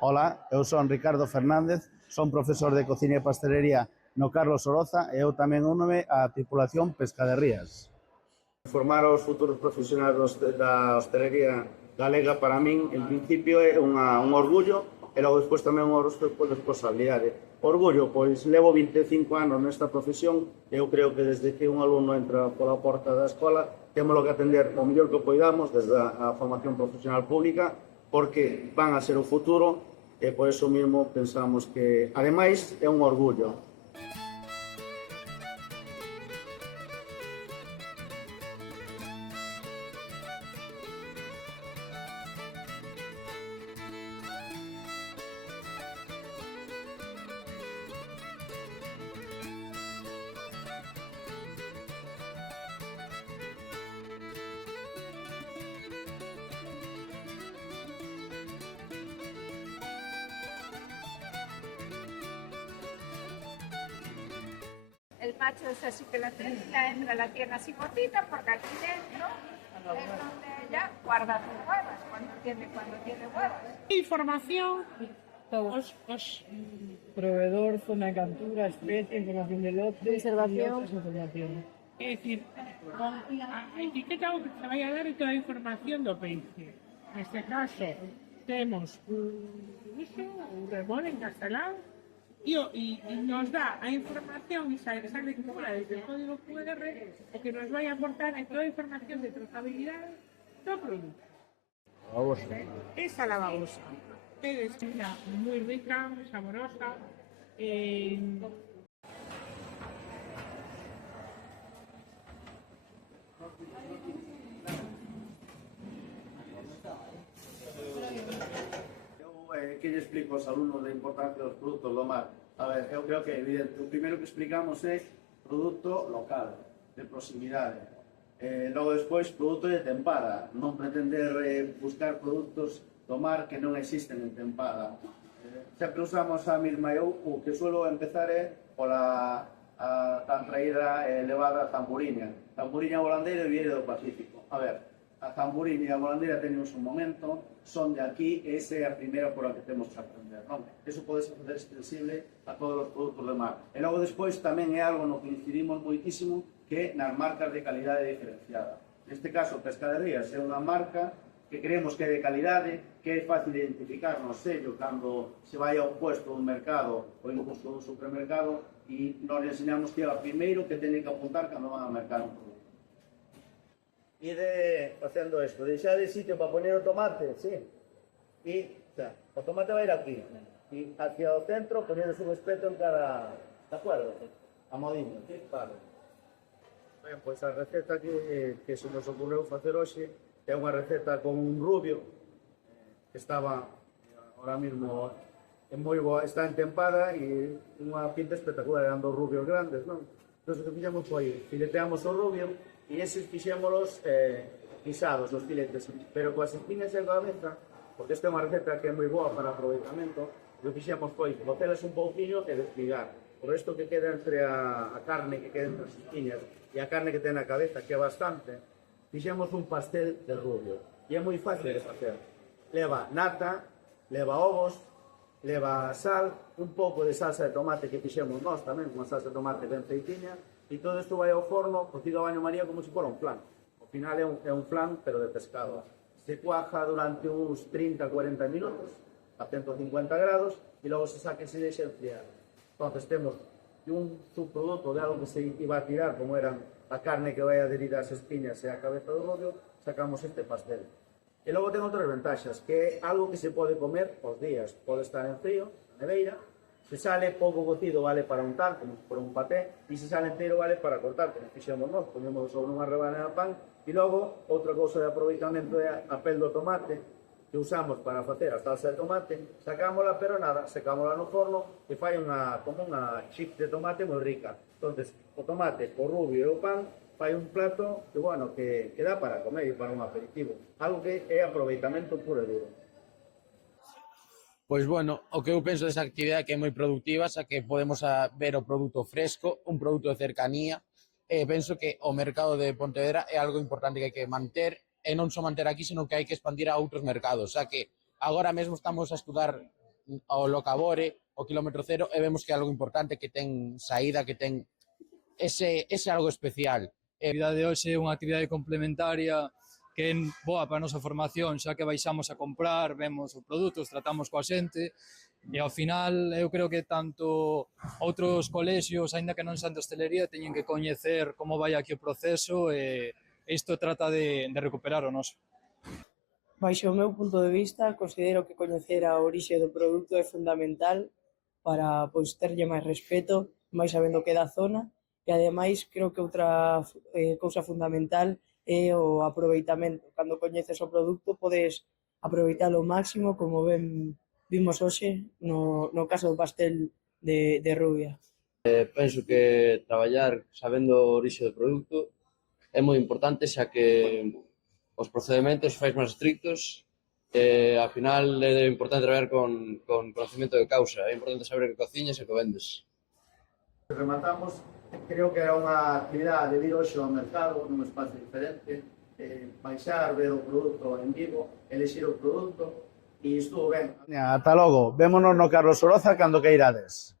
Ola, eu son Ricardo Fernández, son profesor de cociña e pastelería no Carlos Oroza e eu tamén únome á tripulación Pescaderías. Formar os futuros profesionais da hostelería galega para min, en principio, é un orgullo e logo despois tamén unha responsabilidade. Orgullo, pois levo 25 anos nesta profesión e eu creo que desde que un alumno entra pola porta da escola témolo que atender o mellor que poidamos desde a formación profesional pública porque van a ser o futuro e por eso mesmo pensamos que, ademais, é un orgullo. El macho es así que la hembra la tiene así cortita porque aquí dentro es donde ella guarda sus huevas cuando tiene huevas. Información, os proveedor, zona de captura, especie, información de lote, Conservación. información. É dicir, a etiqueta o que se vai a dar é toda a información do peixe. Neste caso, temos un remol encastelado e nos dá a información e sale fora desde o código QR o que nos vai aportar é toda a información de trazabilidade do produto. Esa la babosa. Es muy rica, muy saborosa. Que lle explico aos alumnos da importancia dos produtos do mar? A ver, eu creo que é evidente. O primeiro que explicamos é produto local, de proximidade. Logo despois, produto de tempada. Non pretender buscar produtos do mar que non existen en tempada. Sempre usamos a mesma. Eu o que suelo empezar é pola tan traída e elevada zamburiña. Zamburiña volandeira e vieira do Pacífico. A ver, a zamburiña e a volandeira tenemos un momento, son de aquí e esa é a primeira por a que temos que aprender, non? Eso pode ser extensible a todos os produtos de mar. E logo despois tamén é algo no que incidimos moitísimo que nas marcas de calidade diferenciada. Neste caso, Pescaderías é unha marca que creemos que é de calidade, que é fácil de identificar no sello cando se vai ao puesto dun mercado ou incluso dun supermercado e nos enseñamos que é o primeiro que teñen que apuntar cando van a mercar un produto. Ide facendo isto, deixade sitio para poner o tomate, sí. E, o tomate vai ir aquí. E hacia o centro, ponedes un espeto en cada... De acuerdo? A modinho, sí? Vale. Ben, pois a receta que se nos ocorreu facer hoxe é unha receta con un rubio que estaba ahora mismo en moi boa, está entempada e unha pinta espectacular, eran dos rubios grandes, non? Entón, o que fixemos foi, fileteamos o rubio e eses fixémolos guisados, os filetes, pero coas espinas e a cabeza, porque esta é unha receta que é moi boa para aproveitamento, o que fixemos foi botelas un pouquinho e desligar. O resto que queda entre a carne que queda entre as espinas e a carne que ten na cabeza, que é bastante, fixemos un pastel de rubio. E é moi fácil de facer. Leva nata, leva ovos, leva sal, un pouco de salsa de tomate que fixemos nós tamén, unha salsa de tomate ben feitinha, e todo isto vai ao forno, cocido a baño maría como se fora un flan. Ao final é un flan, pero de pescado. Se cuaja durante uns 30-40 minutos, a 150 grados, e logo se saque e se deixa enfriar. Entón, temos un subproduto de algo que se iba a tirar, como eran a carne que vai adherir ás espiñas e a cabeza do rubio, sacamos este pastel. E logo ten outras ventaxas, que é algo que se pode comer os días. Pode estar en frío, na neveira. Se sale pouco cocido vale para untar, como por un paté, e se sale inteiro vale para cortar, como fixemos nós, ponemos sobre unha rebanada de pan. E logo, outra cousa de aproveitamento é a pel do tomate, que usamos para facer a salsa de tomate, sacámola, pero nada, secámola no forno e fai como unha chip de tomate moi rica. Entonces, o tomate, o rubio e o pan fai un plato que, bueno, que dá para comer e para un aperitivo. Algo que é aproveitamento puro e duro. Pois, bueno, o que eu penso desa actividade que é moi productiva, xa que podemos ver o produto fresco, un produto de cercanía, e penso que o mercado de Pontevedra é algo importante que hai que manter, e non só manter aquí, senón que hai que expandir a outros mercados, xa que agora mesmo estamos a estudar ao locabore, o kilómetro cero, e vemos que é algo importante, que ten saída, que ten ese algo especial. A actividade de hoxe é unha actividade complementaria que é boa para a nosa formación, xa que baixamos a comprar, vemos os produtos, tratamos coa xente, e ao final eu creo que tanto outros colexios, aínda que non sean de hostelería, teñen que coñecer como vai aquí o proceso, e isto trata de recuperar o noso. Baixo o meu punto de vista, considero que coñecer a orixe do produto é fundamental para pois terlle máis respeto, máis sabendo que é da zona, e ademais creo que outra cousa fundamental é o aproveitamento. Cando coñeces o produto podes aproveitalo ao máximo, como ben vimos hoxe no caso do pastel de rubia. Penso que traballar sabendo o orixe do produto é moi importante, xa que os procedementos fais máis estrictos e, ao final, é importante traballar con conocimiento de causa. É importante saber que cociñas e que vendes. Rematamos, creo que era unha actividade de ir hoxe ao mercado nun espacio diferente, baixar, ver o produto en vivo, elixir o produto, e estuvo ben. Ata logo, vémonos no Carlos Oroza cando queirades.